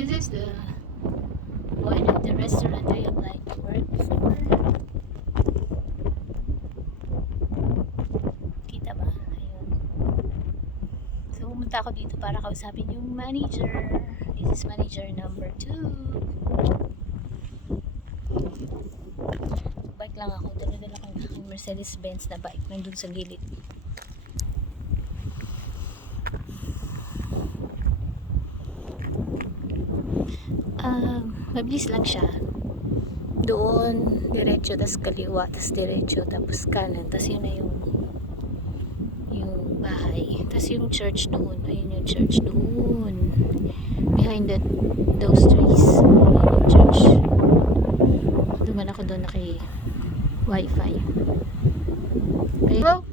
This is the one of the restaurant I applied to work for. Kita ba? Ayun. So, pumunta ako dito para kausapin yung manager. This is manager number 2. Bike lang ako. Dala-dala ko yung aking Mercedes-Benz na bike nandun sa gilid. Mabilis lang siya. Doon, diretso, tas kaliwa, tas diretso, tapos kanan, tas yun na yung bahay. Tas yung church doon, ayun yung church doon. Behind those trees, ayun yung church. Duman ako doon naki wifi. Okay. Well,